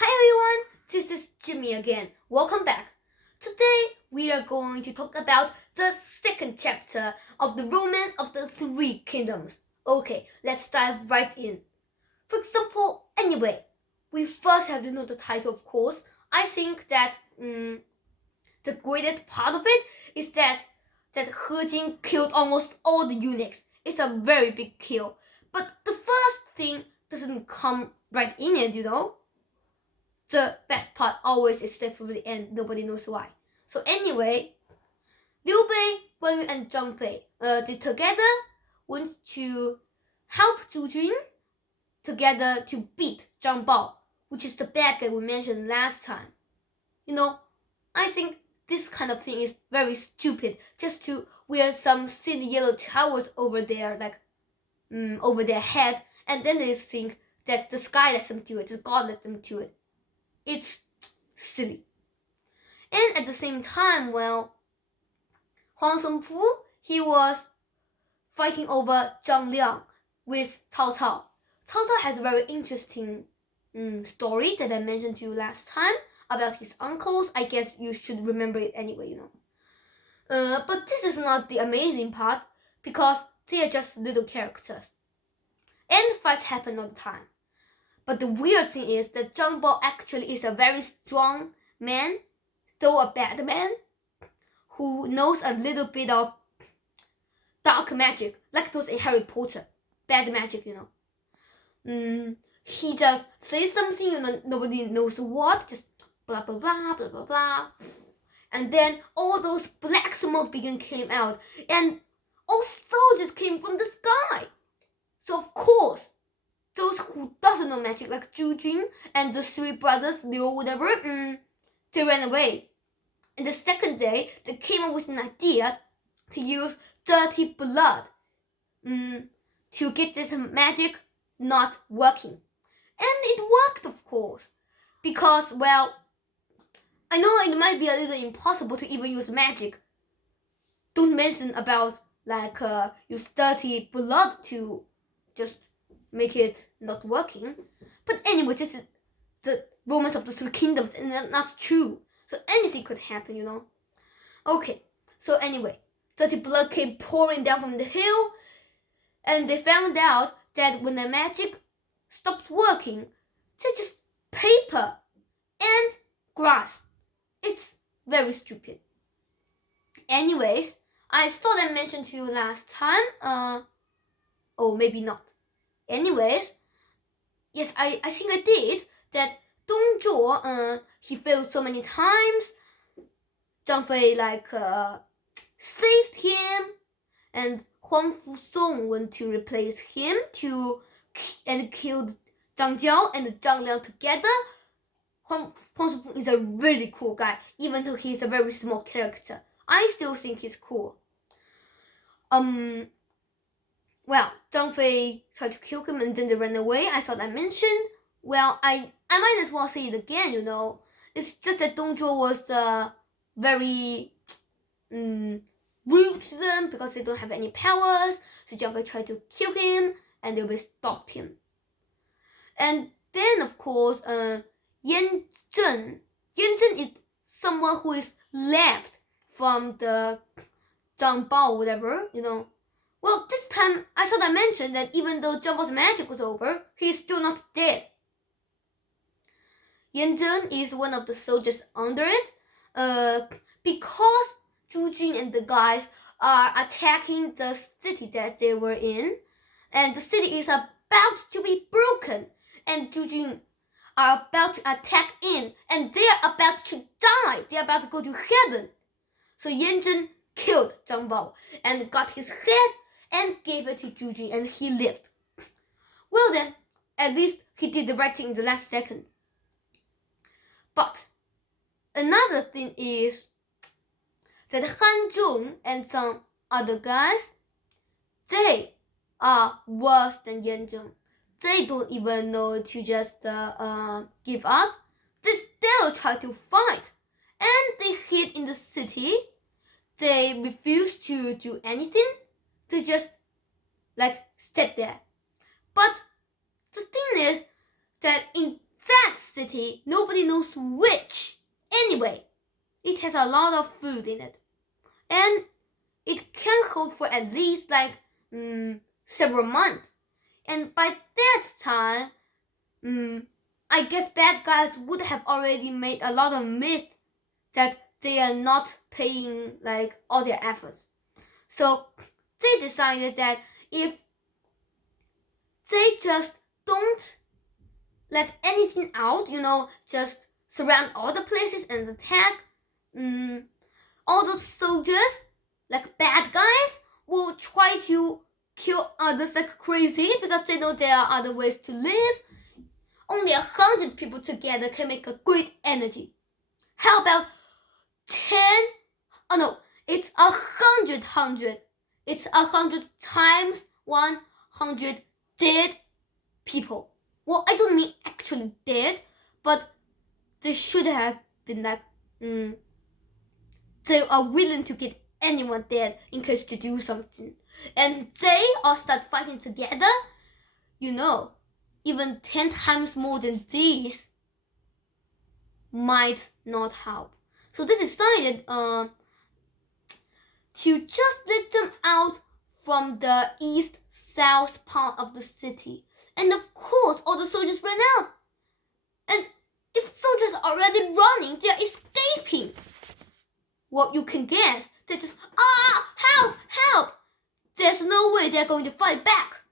Hi everyone, this is Jimmy again. Welcome back. Today we are going to talk about the second chapter of the Romance of the Three Kingdoms. Okay, let's dive right in. For example, anyway, we first have to know the title, of course. I think that the greatest part of it is that He Jin killed almost all the eunuchs. It's a very big kill. But the first thing doesn't come right in it. The best part always is left for the end. Nobody knows why. So anyway, Liu Bei, Guan Yu, and Zhang Fei they together went to help Zhu Jun together to beat Zhang Bao, which is the bad guy we mentioned last time. I think this kind of thing is very stupid. Just to wear some silly yellow towels over over their head, and then they think that the sky lets them do it, the God lets them do it. It's silly. And at the same time, Huang Songfu, he was fighting over Zhang Liang with Cao Cao. Cao Cao has a very interesting story that I mentioned to you last time about his uncles. I guess you should remember it anyway, But this is not the amazing part because they are just little characters. And fights happen all the time. But the weird thing is that Zhang Bao actually is a very strong man, though a bad man, who knows a little bit of dark magic, like those in Harry Potter. Bad magic, He just says something, nobody knows what, just blah, blah, blah, blah, blah, blah. And then all those black smoke came out, and all soldiers came from the sky. So of course, those who doesn't know magic, like Zhu Jun and the three brothers, Liu, whatever, they ran away. And the second day, they came up with an idea to use dirty blood to get this magic not working. And it worked, of course, because, well, I know it might be a little impossible to even use magic. Don't mention about, use dirty blood to just make it not working. But anyway, this is the Romance of the Three Kingdoms, and that's true. So anything could happen, Okay, so anyway, dirty blood came pouring down from the hill, and they found out that when the magic stopped working, they just paper and grass. It's very stupid. Anyways, I thought I mentioned to you last time, oh, maybe not. Anyways, yes, I think I did, that Dong Zhuo, he failed so many times. Zhang Fei, saved him, and Huang Fusong went to replace him and killed Zhang Jiao and Zhang Liang together. Huang Fusong is a really cool guy, even though he's a very small character. I still think he's cool. Well, Zhang Fei tried to kill him and then they ran away. I thought I mentioned. Well, I might as well say it again, It's just that Dong Zhuo was very rude to them because they don't have any powers. So Zhang Fei tried to kill him and Liu Bei stopped him. And then, of course, Yan Zhen is someone who is left from the Zhang Bao, whatever, Well, this time, I thought I mentioned that even though Zhang Bao's magic was over, he's still not dead. Yan Zhen is one of the soldiers under it, because Zhu Jun and the guys are attacking the city that they were in, and the city is about to be broken, and Zhu Jun are about to attack in, and they are about to die. They are about to go to heaven. So Yan Zhen killed Zhang Bao and got his head and gave it to Zhu Jun, and he lived. Well then, at least he did the right thing in the last second. But another thing is that Han Zhong and some other guys, they are worse than Yan Zheng. They don't even know to just give up. They still try to fight, and they hid in the city. They refuse to do anything. They just sit there. But the thing is that in that city, nobody knows which. Anyway, it has a lot of food in it. And it can hold for at least several months. And by that time, I guess bad guys would have already made a lot of myth that they are not paying all their efforts. So they decided that if they just don't let anything out, just surround all the places and attack, all those soldiers, bad guys, will try to kill others like crazy because they know there are other ways to live. Only 100 people together can make a great energy. How about 10? Oh no, it's 100. It's 100 times 100 dead people. Well, I don't mean actually dead, but they should have been they are willing to get anyone dead in case to do something. And they all start fighting together, even 10 times more than these might not help. So they decided to just let them out from the east-south part of the city. And of course, all the soldiers ran out. And if soldiers are already running, they're escaping. Well, you can guess, they're just, help! There's no way they're going to fight back.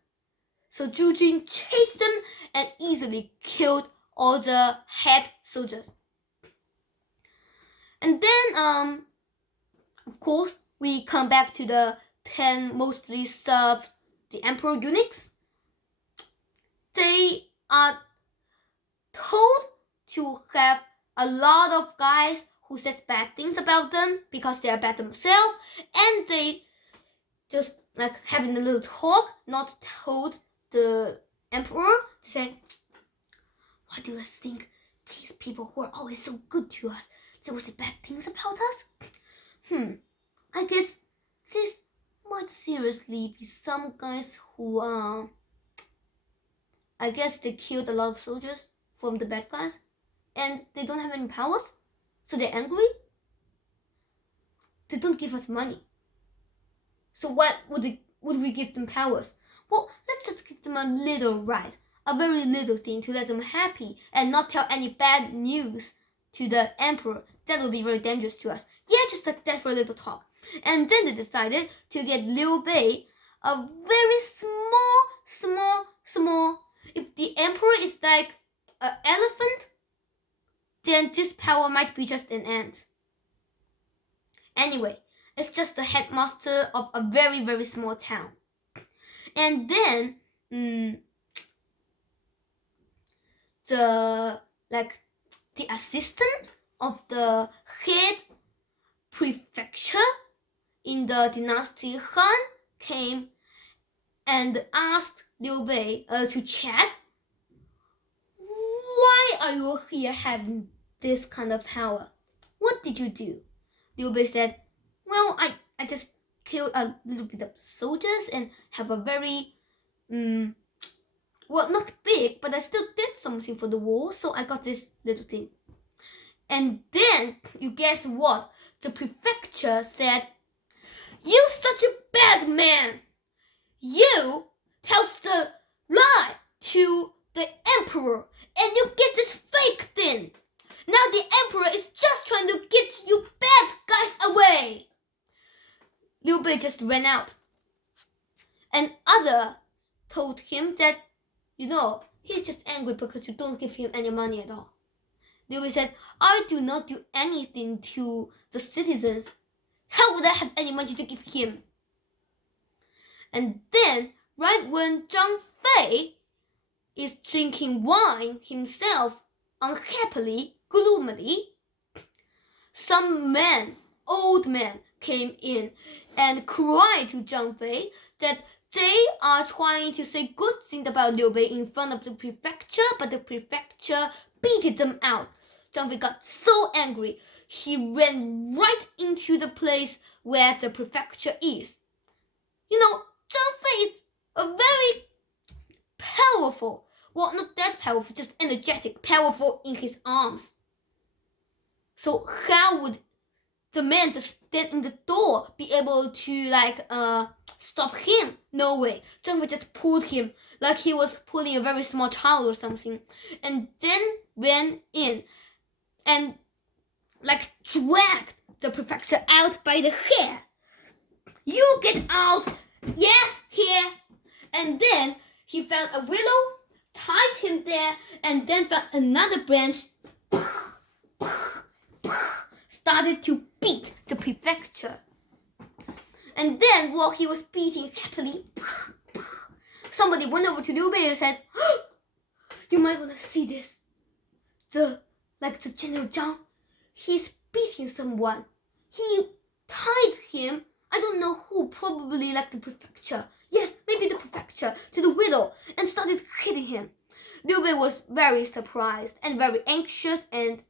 So Zhu Jun chased them and easily killed all the head soldiers. And then, of course, we come back to the 10 mostly served the emperor eunuchs. They are told to have a lot of guys who says bad things about them because they are bad themselves, and they just having a little talk, not told the emperor, to say, what do you think? These people who are always so good to us, they will say bad things about us? I guess this might seriously be some guys who I guess they killed a lot of soldiers from the bad guys, and they don't have any powers, so they're angry. They don't give us money. So what would we give them powers? Well, let's just give them a little right, a very little thing to let them happy and not tell any bad news to the emperor. That would be very dangerous to us. Yeah, just like that for a little talk. And then they decided to get Liu Bei a very small. If the emperor is like an elephant, then this power might be just an ant. Anyway, it's just the headmaster of a very, very small town. And then the assistant of the head prefecture in the dynasty Han came and asked Liu Bei to check, why are you here having this kind of power? What did you do? Liu Bei said, well, I just killed a little bit of soldiers and have a very, well, not big, but I still did something for the war, so I got this little thing. And then, you guess what? The prefecture said, you're such a bad man. You tells the lie to the emperor, and you get this fake thing. Now the emperor is just trying to get you bad guys away. Liu Bei just ran out. And other told him that, he's just angry because you don't give him any money at all. Liu Bei said, I do not do anything to the citizens. How would I have any money to give him? And then, right when Zhang Fei is drinking wine himself, unhappily, gloomily, some old man came in and cried to Zhang Fei that they are trying to say good things about Liu Bei in front of the prefecture, but the prefecture beat them out. Zhang Fei got so angry, he ran right into the place where the prefecture is. Zhang Fei is a very powerful, Well, not that powerful, just energetic, powerful in his arms. So how would the man just stand in the door be able to stop him? No way. Zhang Fei just pulled him like he was pulling a very small child or something, and then ran in and dragged the prefecture out by the hair. You get out! Yes, here! And then he found a willow, tied him there, and then found another branch, started to beat the prefecture. And then while he was beating happily, somebody went over to Liu Bei and said, you might want to see this. The General Zhang, he's beating someone. He tied him, I don't know who, probably the prefecture. Yes, maybe the prefecture, to the willow and started hitting him. Liu Bei was very surprised and very anxious and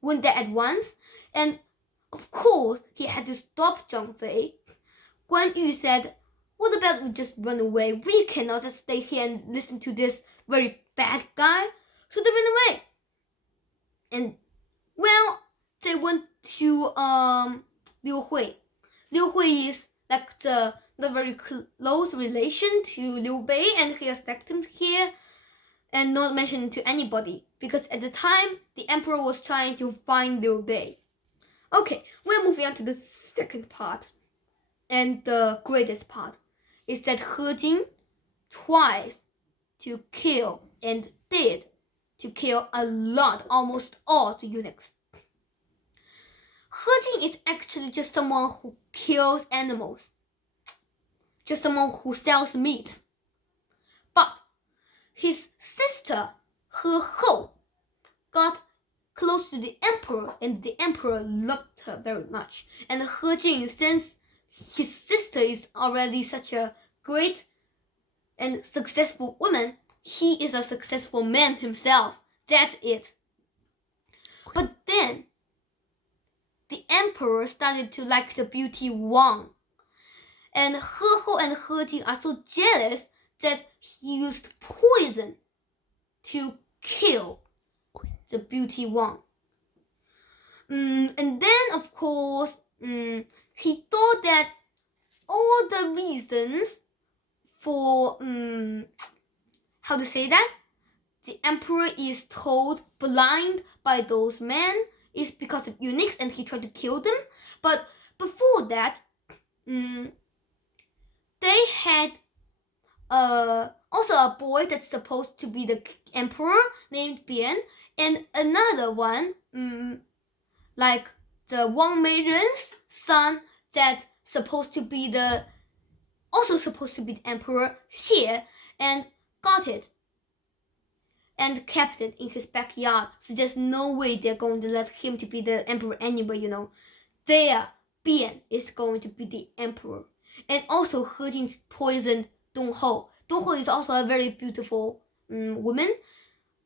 went there at once. And of course, he had to stop Zhang Fei. Guan Yu said, what about we just run away? We cannot just stay here and listen to this very bad guy. So they ran away. And, well, they went to Liu Hui. Liu Hui is the very close relation to Liu Bei, and he has left him here and not mentioned to anybody, because at the time the emperor was trying to find Liu Bei. Okay, we're moving on to the second part, and the greatest part is that He Jin tries to kill and did to kill a lot, almost all the eunuchs. He Jin is actually just someone who kills animals, just someone who sells meat. But his sister, He Hou, got close to the emperor, and the emperor loved her very much. And He Jin, since his sister is already such a great and successful woman, he is a successful man himself. That's it. But then the emperor started to like the beauty Wang. And He Hou and He Jin are so jealous that he used poison to kill the beauty Wang. And then, of course, he thought that all the reasons for, how to say that, the emperor is told blind by those men is because of eunuchs, and he tried to kill them. But before that, they had also a boy that's supposed to be the emperor named Bian, and another one, the Wang Meiren's son that's supposed to be the emperor Xie, and got it and kept it in his backyard. So there's no way they're going to let him to be the emperor anyway, Their Bian is going to be the emperor. And also He Jin poisoned Dong Hou. Dong Hou is also a very beautiful woman,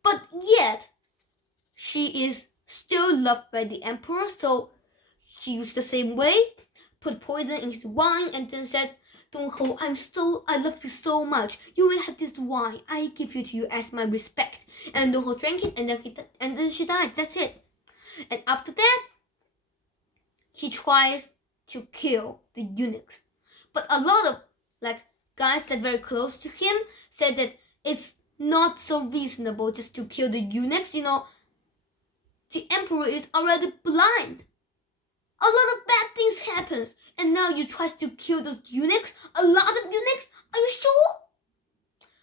but yet she is still loved by the emperor, so he used the same way, put poison in his wine, and then said, Dong Hou, I love you so much. You will have this wine. I give it to you as my respect. And Dong Hou drank it, and then she died. That's it. And after that, he tries to kill the eunuchs. But a lot of guys that are very close to him said that it's not so reasonable just to kill the eunuchs. The emperor is already blind. A lot of bad things happens, and now you try to kill those eunuchs? A lot of eunuchs? Are you sure?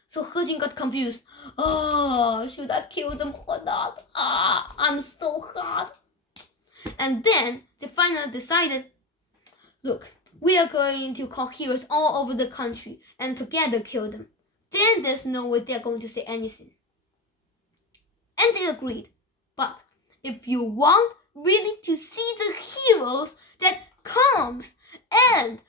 So He Jin got confused. Oh, should I kill them or not? I'm so hard. And then they finally decided, look, we are going to call heroes all over the country and together kill them. Then there's no way they're going to say anything. And they agreed. But if you want really to see the heroes that comes and